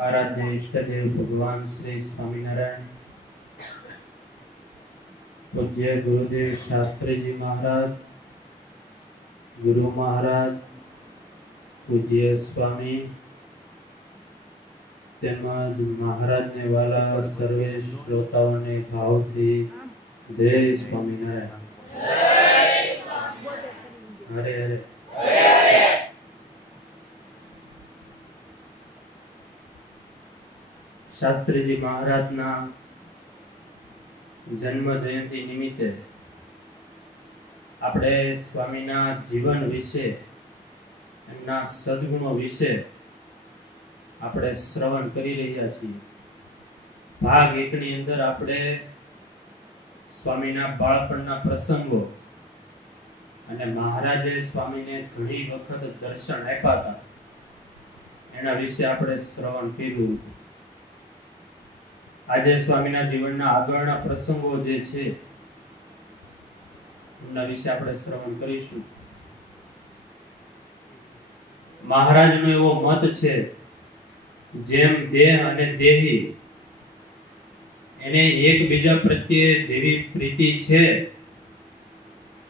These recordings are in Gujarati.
आराध्य इष्टदेव भगवान श्री स्वामीनारायण पूज्य गुरुदेव शास्त्री जी महाराज, गुरु महाराज, पूज्य स्वामी તેમજ મહારાજને વાલા સર્વે શ્રોતાઓને ભાવથી જય સ્વામિનારાયણ। હરે હરે। શાસ્ત્રીજી મહારાજના જન્મ જયંતિ નિમિત્તે આપણે સ્વામીના જીવન વિશે, એમના સદગુણો વિશે આપણે શ્રવણ કરી રહ્યા છીએ। ભાગ 1 ની અંદર આપણે સ્વામીના બાળપણના પ્રસંગો અને મહારાજે સ્વામીને ઘણી વખત દર્શન આપ્યા હતા એના વિશે આપણે શ્રવણ કર્યું। આજે સ્વામીના જીવનના આગળના પ્રસંગો જે છે એના વિશે આપણે શ્રવણ કરીશું। મહારાજનો એવો મત છે, જેમ દેહ અને દેહી એને એકબીજા પ્રત્યે જેવી પ્રીતિ છે,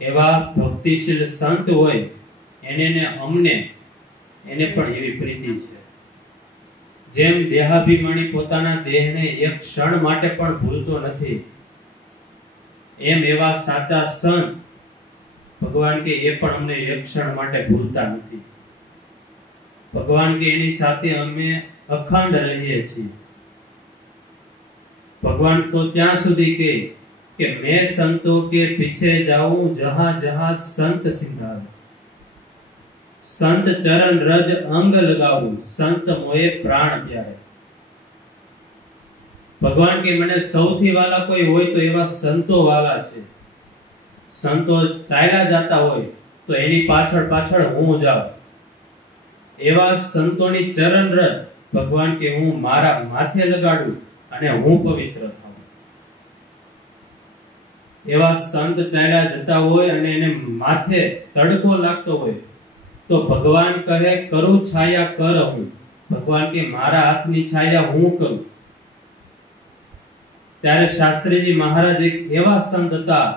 એવા ભક્તિશીલ સંત હોય એને ને અમને એને પણ એવી પ્રીતિ છે। જેમ દેહાભિમાની પોતાના દેહને એક ક્ષણ માટે પણ ભૂલતો નથી, એમ એવા સાચા સંત ભગવાન કે એ પણ અમને એક ક્ષણ માટે ભૂલતા નથી। ભગવાન કે એની સાથે અમે અખંડ રહીએ છીએ। ભગવાન તો ત્યાં સુધી કે मैं संतों के पीछे जाऊं जहां जहां संत सिंधार, संत चरण रज अंग लगाऊं, संत मोए प्राण प्यारे। भगवान के મને સૌથી વાલા કોઈ હોય તો એવા સંતો વાલા છે। સંતો ચાલ્યા જતા હોય તો એની પાછળ પાછળ હું જાઉં, એવા સંતોની ચરણ રજ ભગવાન કે હું મારા માથે લગાડું અને હું પવિત્ર થાઉં। એવા સંત ચાલ્યા જતા હોય અને એને માથે તડકો લાગતો હોય તો ભગવાન કહે કરું છાયા કર હું। ભગવાન કે મારા હાથની છાયા હું કરું। ત્યારે શાસ્ત્રીજી મહારાજ એક એવા સંત હતા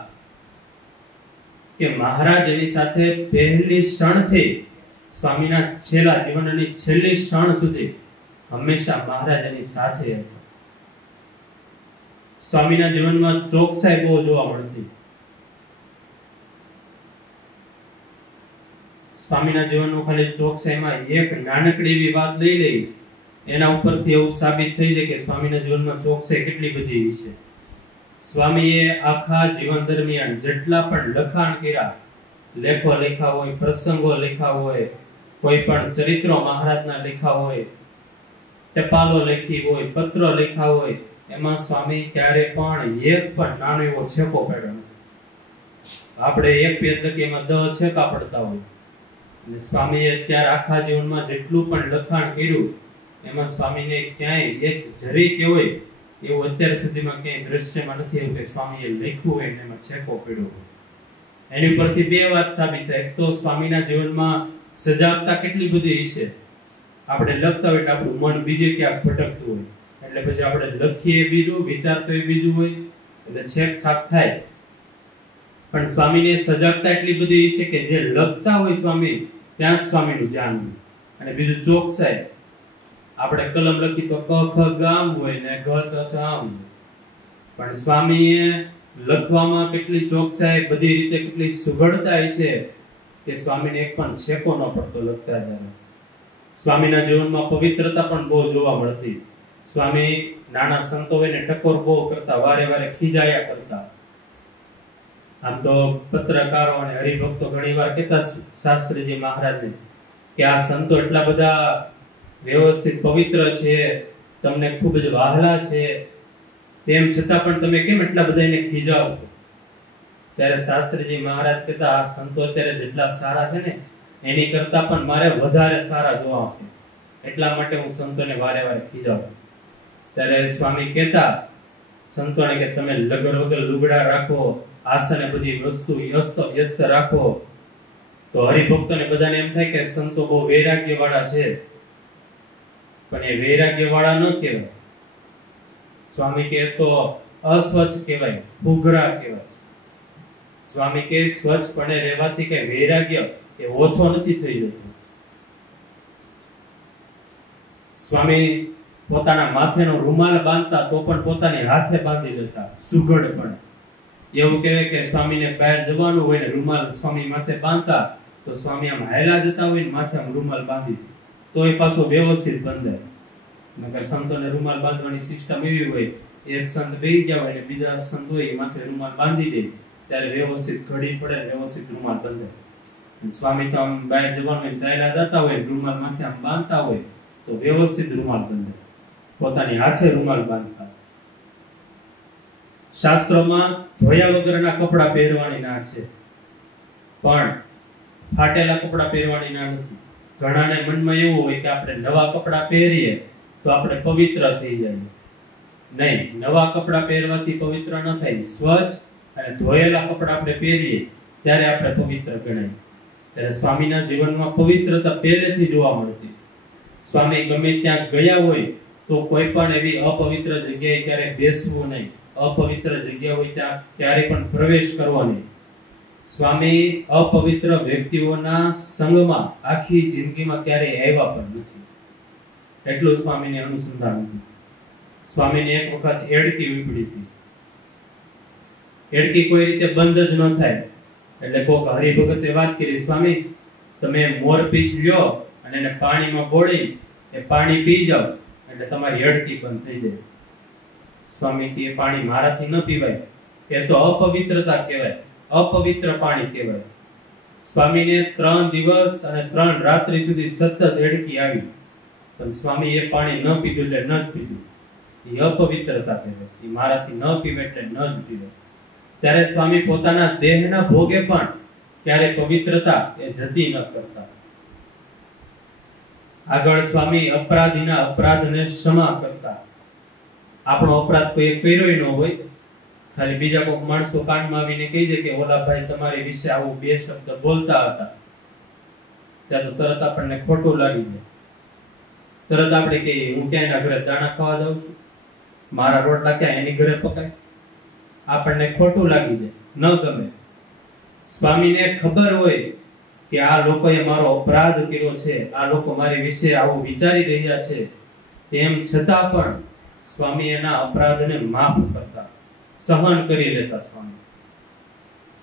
કે મહારાજ એની સાથે પહેલી ક્ષણથી સ્વામીના છેલ્લા જીવનની છેલ્લી ક્ષણ સુધી હંમેશા મહારાજ એની સાથે હતા। સ્વામીના જીવનમાં ચોકસાઈ બહુ જોવા મળતી। સ્વામીના જીવનનું ખાલી ચોકસાઈમાં એક નાનકડી એવી વાત લઈ લઈ એના ઉપરથી એવું સાબિત થઈ જાય કે સ્વામીના જીવનમાં ચોકસાઈ કેટલી બધી છે। સ્વામીએ આખા જીવન દરમિયાન જેટલા પણ લખાણ કર્યા, લેખો લખ્યા હોય, પ્રસંગો લખ્યા હોય, કોઈ પણ ચરિત્રો મહારાજના લખ્યા હોય, ટપાલો લખી હોય, પત્ર લખ્યા હોય, એમાં સ્વામી ક્યારે પણ એક પણ નાનો એવો છેકો પાડ્યો નથી। આપણે એક પેજ લખી એમાં 10 છેકા પડતા હોય, અને સ્વામીએ અત્યારે આખા જીવનમાં જેટલું પણ લખાણ કર્યું એમાં સ્વામીને ક્યાંય એક જરી કે હોય એવું અત્યાર સુધીમાં ક્યાંય દ્રશ્યમાં નથી એવું કે સ્વામીએ લખ્યું હોય અને એમાં છેકો પડ્યો હોય। એની ઉપરથી બે વાત સાબિત થાય। એક તો સ્વામીના જીવનમાં સજાગતા કેટલી બધી છે। આપણે લખતા હોય એટલે આપણું મન બીજે ક્યાંક ભટકતું હોય, એટલે પછી આપણે લખીએ બીજું, વિચારતો બીજું હોય, એટલે છેક છાક થાય। પણ સ્વામીની સજાગતા એટલી બધી છે કે જે લખતા હોય સ્વામી ત્યાં જ સ્વામીનું ધ્યાન હોય। અને બીજું ચોકસાઈ, આપણે કલમ લખી તો ક ખ ગામ હોય ને ગ ચ ચ આમ, પણ સ્વામીએ લખવામાં કેટલી ચોકસાઈ, બધી રીતે કેટલી સુઘડતા છે કે સ્વામીને એક પણ છેકો ન પડતો લખતા ત્યારે। સ્વામીના જીવનમાં પવિત્રતા પણ બહુ જોવા મળતી। સ્વામી નાના સંતો હોય ને ટકોર બહુ કરતા, વારે વારે ખીજાયા કરતા। આમ તો પત્રકારો અને હરિભક્તો ઘણીવાર કહેતા શાસ્ત્રીજી મહારાજને કે આ સંતો એટલા બધા વ્યવસ્થિત પવિત્ર છે, તમને ખૂબ જ વહાલા છે, તેમ છતાં પણ તમે કેમ એટલા બધા એને ખીજાવ છો? ત્યારે શાસ્ત્રીજી મહારાજ કહેતા આ સંતો અત્યારે જેટલા સારા છે ને એની કરતા પણ મારે વધારે સારા જોવા છે, એટલા માટે હું સંતોને વારે વારે ખીજાવું। ત્યારે સ્વામી કહેતા સંતોને કે તમે લગર વગર લુગડા રાખો, આસને બધી વસ્તુ વ્યસ્ત રાખો, તો હરિભક્તોને બધાને એમ થાય કે સંતો બહુ વૈરાગ્ય વાળા છે, પણ એ વૈરાગ્ય વાળા ન કહેવાય. સ્વામી કે તો અસ્વચ્છ કહેવાય, ઉઘરા કહેવાય. સ્વામી કે સ્વચ્છપણે રહેવાથી કે વૈરાગ્ય એ ઓછો નથી થઈ જતો. સ્વામી પોતાના માથેનો રૂમાલ બાંધતા તો પણ પોતાની હાથે બાંધી લેતા, સુઘડપણે. એવું કહેવાય કે સ્વામીને બહાર જવાનું હોય ને રૂમાલ સ્વામી માથે બાંધતા તો સ્વામી આમ હાયલા જતા હોય ને માથે આમ રૂમાલ બાંધી તો એ પાછો વ્યવસ્થિત બંધાય. નકર સંતોને રૂમાલ બાંધવાની સિસ્ટમ એવી હોય, એક સંત બેસી ગયા હોય ને બીજા સંત હોય એ માથે રૂમાલ બાંધી દે ત્યારે વ્યવસ્થિત ઘડી પડે, વ્યવસ્થિત રૂમાલ બંધાય. સ્વામી તો આમ બહાર જવાનું હોય ચાલ્યા જતા હોય રૂમાલ માથે આમ બાંધતા હોય તો વ્યવસ્થિત રૂમાલ બંધાય, પોતાની હાથે રૂમાલ બાંધતા. શાસ્ત્રોમાં ધોયા વગરના કપડા પહેરવાની ના છે, પણ ફાટેલા કપડા પહેરવાની ના નથી. ઘણાને મનમાં એવું હોય કે આપણે નવા કપડા પહેરીએ તો આપણે પવિત્ર થઈ જઈએ. નહીં, નવા કપડા પહેરવાથી પવિત્ર ન થાય. સ્વચ્છ અને ધોયેલા કપડા આપણે પહેરીએ ત્યારે આપણે પવિત્ર ગણાય. ત્યારે સ્વામીના જીવનમાં પવિત્રતા પહેલેથી જોવા મળતી. સ્વામી ગમે ત્યાં ગયા હોય તો કોઈ પણ એવી અપવિત્ર જગ્યાએ ક્યારે બેસવું નહીં, અપવિત્ર જગ્યા હોય ત્યાં ક્યારે પણ પ્રવેશ કરવો નહીં. સ્વામી અપવિત્ર વ્યક્તિઓના સંગમાં આખી જિંદગીમાં ક્યારેય આવ્યા પણ નથી. એટલું સ્વામીને અનુસંધાન હતું. સ્વામીને એક વખત એડકી ઉપડી હતી. એડકી કોઈ રીતે બંધ જ ન થાય એટલે કોક હરિભગતે વાત કરી, સ્વામી તમે મોરપીંછ લ્યો અને એને પાણીમાં બોળી એ પાણી પી જાઓ એટલે તમારી એડકી બંધ થઈ જાય. સ્વામી કે એ પાણી મારાથી ન પીવાય, એ તો અપવિત્રતા કહેવાય, અપવિત્ર પાણી કહેવાય. સ્વામીને 3 દિવસ અને 3 રાત્રિ સુધી સતત એડકી આવી પણ સ્વામી એ પાણી ન પીધું એટલે ન જ પીધું. એ અપવિત્રતા કહેવાય, એ મારાથી ન પીવે એટલે ન જ પીવે. ત્યારે સ્વામી પોતાના દેહના ભોગે પણ ક્યારે પવિત્રતા એ જતી ન કરતા. આગળ સ્વામી અપરાધીના અપરાધને ક્ષમા કરતા. આપણો અપરાધ કોઈ કર્યો ન હોય, ખાલી બીજા કોઈક માણસો કાનમાં આવીને કહી દે કે ઓલા ભાઈ તમારી વિશે આવું 2 શબ્દ બોલતા હતા, ત્યાં તો તરત આપણને ખોટું લાગી જાય. તરત આપણે કહીએ હું ક્યાં એના ઘરે દાણા ખાવા જાઉં છું, મારા રોટલા ક્યાં એની ઘરે પકાય. આપણને ખોટું લાગી જાય, ન ગમે. સ્વામીને ખબર હોય કે આ લોકોએ મારો અપરાધ કર્યો છે, આ લોકો મારી વિશે આવું વિચારી રહ્યા છે, તેમ છતાં પણ સ્વામી એના અપરાધને માફ કરતા, સહન કરી લેતા.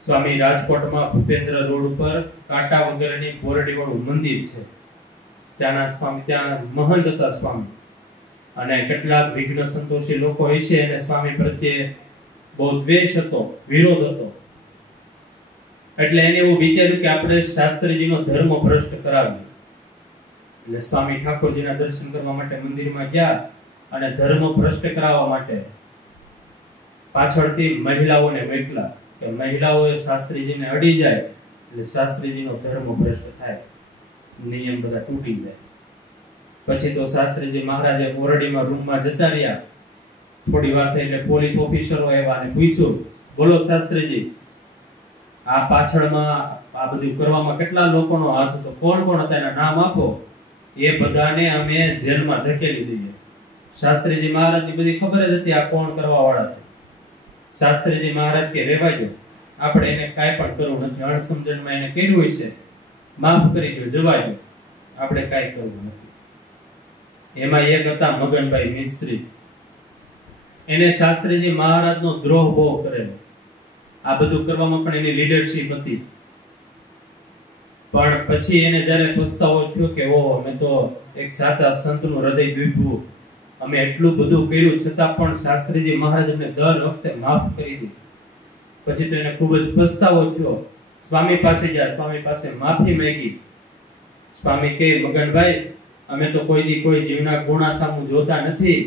સ્વામી રાજકોટમાં ભૂપેન્દ્ર રોડ ઉપર કાંટા વગરની બોરડી વાળું મંદિર છે, ત્યાંના સ્વામી, ત્યાં મહંત હતા સ્વામી. અને કેટલાક વિઘ્ન સંતોષી લોકો હોય છે અને સ્વામી પ્રત્યે બહુ દ્વેષ હતો, વિરોધ હતો. એટલે એને એવું વિચાર્યું કે આપણે શાસ્ત્રીજીનો ધર્મ ભ્રષ્ટ કરાવીએ. એટલે સ્વામી ઠાકોરજીના દર્શન કરવા માટે મંદિરમાં ગયા અને ધર્મ ભ્રષ્ટ કરાવવા માટે પાછળથી મહિલાઓને મોકલા કે મહિલાઓએ શાસ્ત્રીજીને અડી જાય એટલે શાસ્ત્રીજીનો ધર્મ ભ્રષ્ટ થાય, નિયમ બધા તૂટી જાય. પછી તો શાસ્ત્રીજી મહારાજે મોરડીમાં રૂમમાં જતા રહ્યા. થોડી વાર થઈ એટલે પોલીસ ઓફિસરો આવ્યા અને પૂછ્યું, બોલો શાસ્ત્રીજી, આ પાછળમાં આ બધું કરવામાં કેટલા લોકોનો હાથ હતો, કોણ કોણ હતા એના નામ આપો. એ બધાને અમે જેલમાં ધકેલી દઈએ. શાસ્ત્રીજી મહારાજની બધી ખબર જ હતી આ કોણ કરવા વાળા છે. શાસ્ત્રીજી મહારાજ કે રેવાય દો, આપણે એને કાંઈ પણ કરવું નથી, અણસમજણમાં એને કર્યું છે, માફ કરી દો, જવાય દો, આપણે કાંઈ કરવું નથી. એમાં એક હતા મગનભાઈ મિસ્ત્રી. એને શાસ્ત્રીજી મહારાજનો દ્રોહ બહુ કરેલો. આ બધું કરવામાં પણ એની લીડરશિપ હતી. પણ પછી એને જ્યારે પસ્તાવો થયો કે ઓહો, મેં તો એક સાચા સંતનું હૃદય દુભ્યું, અમે એટલું બધું કર્યું છતાં પણ શાસ્ત્રીજી મહારાજ અમને દર વખતે માફ કરી દે. પછી તો એને ખૂબ જ પસ્તાવો થયો. સ્વામી પાસે ગયા, સ્વામી પાસે માફી માંગી. સ્વામી કહે, મગનભાઈ, અમે તો કોઈ દી કોઈ જીવના ગુણા સામું જોતા નથી,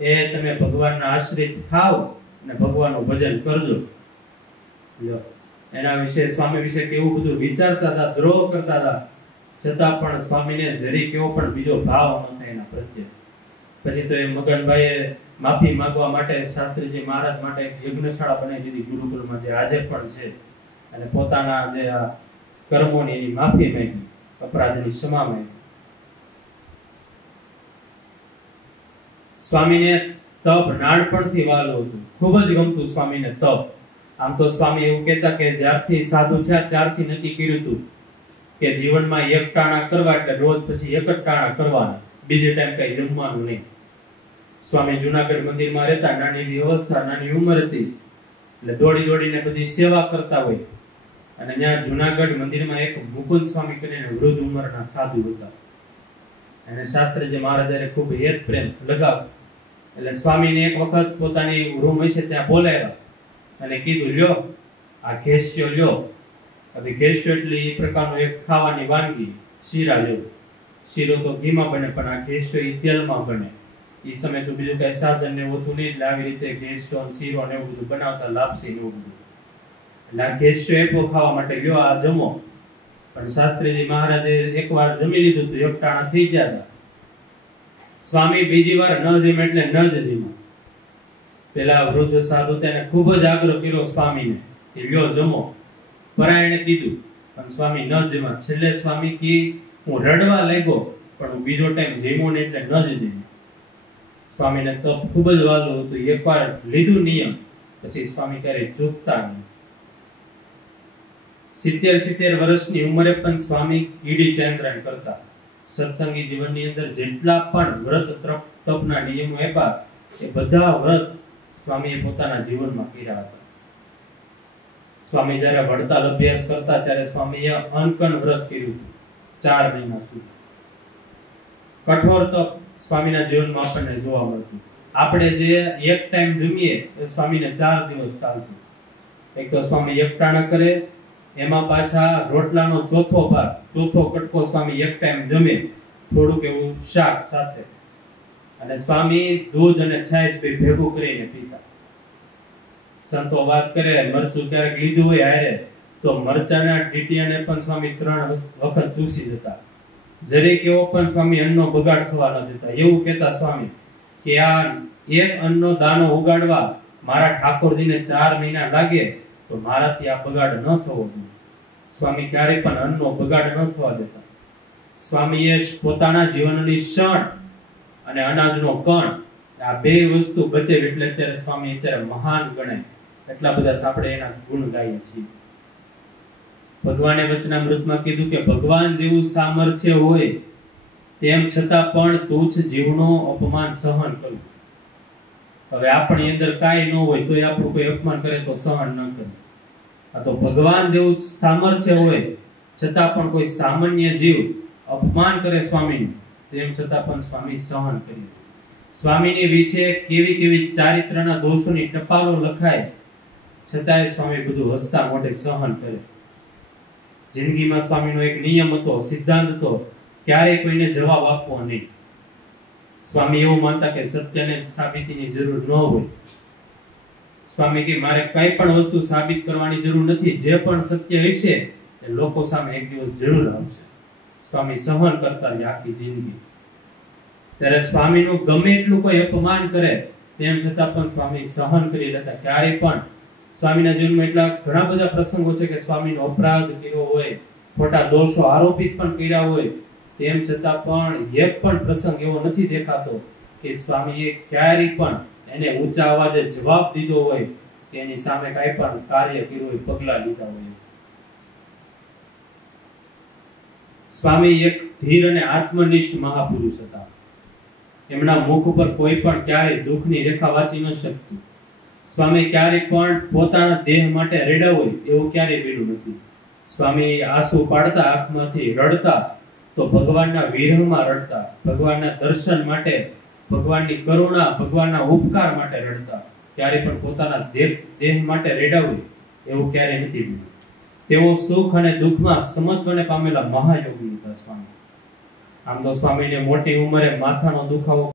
એ તમે ભગવાનના આશ્રિત થાવ અને ભગવાનનું ભજન કરજો. એના વિશે, સ્વામી વિશે કેવું બધું વિચારતા હતા, દ્રોહ કરતા હતા, છતાં પણ સ્વામીને જરી કેવો પણ બીજો ભાવ ન થાય એના પ્રત્યે. પછી તો એ મગનભાઈએ માફી માંગવા માટે શાસ્ત્રીજી મહારાજ માટે એક યજ્ઞશાળા બનાવી દીધી ગુરુકુલમાં, જે આજે પણ છે. અને પોતાના જે આ કર્મોની એની માફી માંગી, અપરાધની ક્ષમા માંગી. સ્વામીને તપ નાનપણથી વાલું હતું, ખૂબ જ ગમતું સ્વામીને તપ. આમ તો સ્વામી એવું કહેતા કે જ્યારથી સાધુ થયા ત્યારથી નક્કી કર્યું હતું કે જીવનમાં એક ટાણા કરવા એટલે રોજ પછી એક જ ટાણા કરવાના, બીજે ટાઈમ કઈ જમવાનું નહીં. સ્વામી જુનાગઢ મંદિરમાં રહેતા, નાની એવી અવસ્થા, નાની ઉંમર હતી, એટલે દોડી દોડીને બધી સેવા કરતા હોય. અને ત્યાં જુનાગઢ મંદિરમાં એક મુકુંદ સ્વામી કરીને વૃદ્ધ ઉંમરના સાધુ હતા. અને શાસ્ત્રીજી મહારાજે ખૂબ હેત પ્રેમ લગાવ, એટલે સ્વામીને એક વખત પોતાની રૂમ હશે ત્યાં બોલાવ્યા અને કીધું, લ્યો આ ઘેસ્યો લ્યો. હવે ઘેસ્યો એટલે એ પ્રકારનો એક ખાવાની વાનગી, શીરા લ્યો. શીરો તો ઘીમાં બને, પણ આ ઘેસ્યો એ તેલમાં બને. એ સમય તો બીજું કઈ સાધન ને હોતું નહીં, એટલે આવી રીતે ઘેસ્યો શીરો ને એવું બધું બનાવતા, લાપસી ને એવું બધું. એટલે આ ઘેસ્યો એપો ખાવા માટે લ્યો, આ જમો. પણ શાસ્ત્રીજી મહારાજે એકવાર જમી લીધું તો એક ટાણા થઈ ગયા હતા. સ્વામી બીજી વાર ન જમે એટલે ન જ જમ્યા. પેલા વૃદ્ધ સાધુ તેને ખૂબ જ આગ્રહ કર્યો સ્વામીને કે લ્યો જમો. પરાયણે કીધું, પણ સ્વામી ન જમ્યા. છેલ્લે સ્વામી કી હું રડવા લાગ્યો, પણ હું બીજો ટાઈમ જમ્યો ને એટલે ન જ જમ્યો. સ્વામીને તપ ખૂબ જ વાલું હતું. એકવાર લીધું નિયમ પછી સ્વામી ક્યારેય ચૂકતા નહીં. 70 વર્ષની ઉંમરે પણ સ્વામી કીડી ચાંદ્રાયણ કરતા. સત્સંગી જીવનની અંદર જેટલા પણ વ્રત તપના નિયમો આપ્યા એ બધા વ્રત સ્વામીએ પોતાના જીવનમાં કર્યા હતા. સ્વામી જ્યારે વડતાલ અભ્યાસ કરતા ત્યારે સ્વામીએ અનકન વ્રત કર્યું 4 મહિના સુધી. કઠોર તપ સ્વામીના જીવનમાં આપણને જોવા મળતું. આપણે જે એક ટાઈમ જમીએ એ સ્વામીને 4 દિવસ ચાલતું. એક તો સ્વામી એક ટાણા કરે, એમાં પાછા રોટલાનો ચોથો ભાગ, ચોથો કટકો સ્વામી એક ટાઈમ જમે, થોડુંક એવું શાક સાથે. અને સ્વામી દૂધ અને છાશ ભેગું કરીને પીતા. સંતો વાત કરે મરચું ક્યારેક લીધું હોય હારે તો મરચાના ટીટીયાને પણ સ્વામી 3 વખત ચૂસી જતા. જરીક એવો પણ સ્વામી અન્નનો બગાડ થવા ન દેતા. એવું કહેતા સ્વામી કે આ એક અન્નનો દાણો ઉગાડવા મારા ઠાકોરજીને 4 મહિના લાગે તો મારાથી આ બગાડ ન થવો જોઈએ. સ્વામી ક્યારેય પણ અન્નનો બગાડ ન થવા દેતા. સ્વામીએ પોતાના જીવનની ક્ષણ અને અનાજનો કણ, આ બે વસ્તુ બચે એટલે અત્યારે સ્વામી અત્યારે મહાન ગણાય. એટલા બધા આપણે એના ગુણ ગાઈએ છીએ. ભગવાને વચનામૃતમાં કીધું કે ભગવાન જેવું સામર્થ્ય હોય તેમ છતાં પણ તુચ્છ જીવનો અપમાન સહન કરવું. હવે આપણી અંદર કાંઈ ન હોય તો આપણું કોઈ અપમાન કરે તો સહન ન કરે. આ તો ભગવાન જેવું સામર્થ્ય હોય છતાં પણ કોઈ સામાન્ય જીવ અપમાન કરે સ્વામીનું, તેમ છતાં પણ સ્વામી સહન કરે. સ્વામીની વિશે કેવી કેવી ચારિત્રના દોષોની ટપાલો લખાય છતાંય સ્વામી બધું હસતા મોઢે સહન કરે. જિંદગીમાં સ્વામીનો એક નિયમ હતો, સિદ્ધાંત હતો, ક્યારેય કોઈને જવાબ આપવો નહીં. સ્વામી એવું માનતા કે સત્યને સાબિતીની જરૂર ન હોય. સ્વામી કે મારે કઈ પણ વસ્તુ સાબિત કરવાની જરૂર નથી, જે પણ સત્ય હશે એ લોકો સામે એક દિવસ જરૂર આવશે. સ્વામી સહન કરતા રહ્યા આખી જિંદગી. ત્યારે સ્વામીનું ગમે એટલું કોઈ અપમાન કરે તેમ છતાં પણ સ્વામી સહન કરી લેતા. ક્યારેય પણ સ્વામીના જીવનમાં એટલા ઘણા બધા પ્રસંગો છે કે સ્વામીનો અપરાધ કર્યો હોય, ખોટા દોષો આરોપિત પણ કર્યા હોય, તેમ છતાં પણ એક પણ પ્રસંગ એવો નથી દેખાતો કે સ્વામીએ ક્યારેય પણ એને ઊંચા અવાજે જવાબ દીધો હોય કે એની સામે કાંઈ પણ કાર્ય કર્યું હોય, પગલા લીધા હોય. સ્વામી એક ધીર અને આત્મનિષ્ઠ મહાપુરુષ હતા. એમના મુખ ઉપર કોઈ પણ ક્યારેય દુઃખની રેખા વાંચી ન શકતું. સ્વામી ક્યારેય પણ પોતાના દેહ માટે રેડા હોય એવું ક્યારેય કર્યું નથી. સ્વામી આંસુ પાડતા, આંખમાંથી રડતા તો ભગવાનના વિરહમાં રડતા, ભગવાનના દર્શન માટે, ભગવાનની કરુણા, ભગવાનના ઉપકાર માટે રડતા. ક્યારેય પણ પોતાના દેહ માટે રેડા હોય એવું ક્યારેય નથી બન્યું. તેઓ સુખ અને દુઃખમાં સમત્વને પામેલા મહાયોગી હતા સ્વામી. આમ તો સ્વામીને મોટી ઉંમરે માથાનો દુખાવો